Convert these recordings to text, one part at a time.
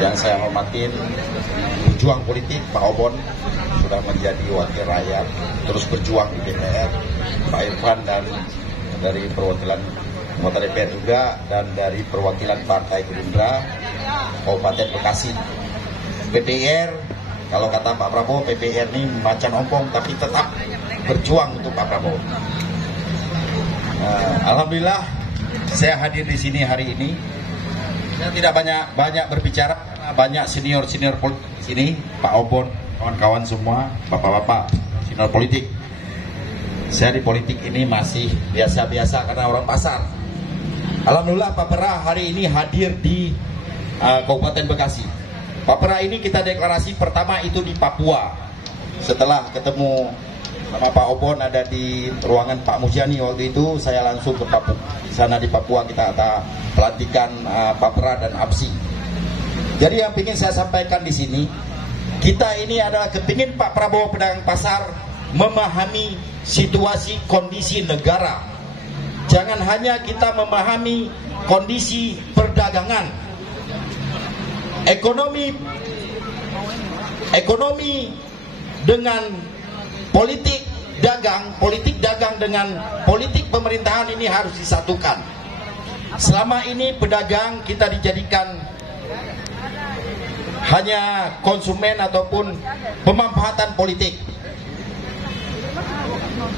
Yang saya hormatin pejuang politik Pak Obon, sudah menjadi wakil rakyat, terus berjuang di DPR, Pak Irfan dan dari perwakilan anggota DPR juga, dan dari perwakilan Partai Gerindra Kabupaten Bekasi. PPR, kalau kata Pak Prabowo, PPR ini macan ompong tapi tetap berjuang untuk Pak Prabowo. Alhamdulillah saya hadir di sini hari ini. Saya tidak banyak berbicara, banyak senior politik di sini, Pak Obon, kawan-kawan semua, bapak-bapak senior politik. Saya di politik ini masih biasa-biasa karena orang pasar. Alhamdulillah Pak Pera hari ini hadir di Kabupaten Bekasi. Pak Pera ini kita deklarasi pertama itu di Papua. Setelah ketemu sama Pak Obon ada di ruangan Pak Mujani waktu itu, saya langsung ke Papua. Di sana di Papua kita ada pelantikan Pak Pera dan APSI. Jadi yang ingin saya sampaikan di sini, kita ini adalah kepingin Pak Prabowo pedagang pasar memahami situasi kondisi negara. Jangan hanya kita memahami kondisi perdagangan, ekonomi dengan politik dagang dengan politik pemerintahan ini harus disatukan. Selama ini pedagang kita dijadikan hanya konsumen ataupun pemanfaatan politik.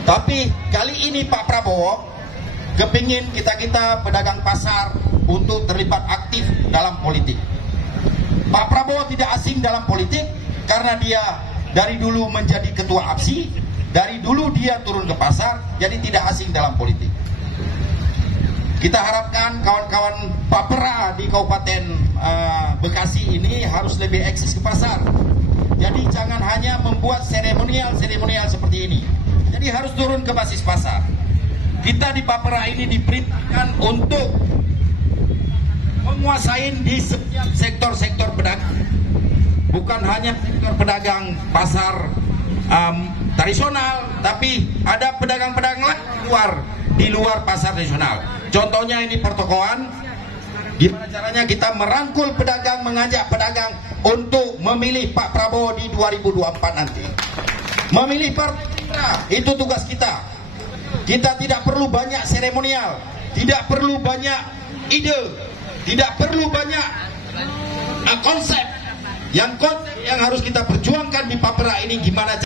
Tapi kali ini Pak Prabowo kepingin kita pedagang pasar untuk terlibat aktif dalam politik. Pak Prabowo tidak asing dalam politik karena dia dari dulu menjadi ketua APSI, dari dulu dia turun ke pasar, jadi tidak asing dalam politik. Kita harapkan kawan-kawan Pak Pera di Kabupaten Bekasi ini harus lebih eksis ke pasar. Jadi jangan hanya membuat seremonial seperti ini. Jadi harus turun ke basis pasar. Kita di Pak Pera ini diperintahkan untuk menguasai di setiap sektor-sektor pedagang. Bukan hanya sektor pedagang pasar tradisional, tapi ada pedagang-pedagang lain di luar pasar tradisional. Contohnya ini pertokoan. Gimana caranya kita merangkul pedagang, mengajak pedagang untuk memilih Pak Prabowo di 2024 nanti. Memilih partai kita, itu tugas kita. Kita tidak perlu banyak seremonial, tidak perlu banyak ide, tidak perlu banyak konsep. Yang harus kita perjuangkan di Pak Pera ini gimana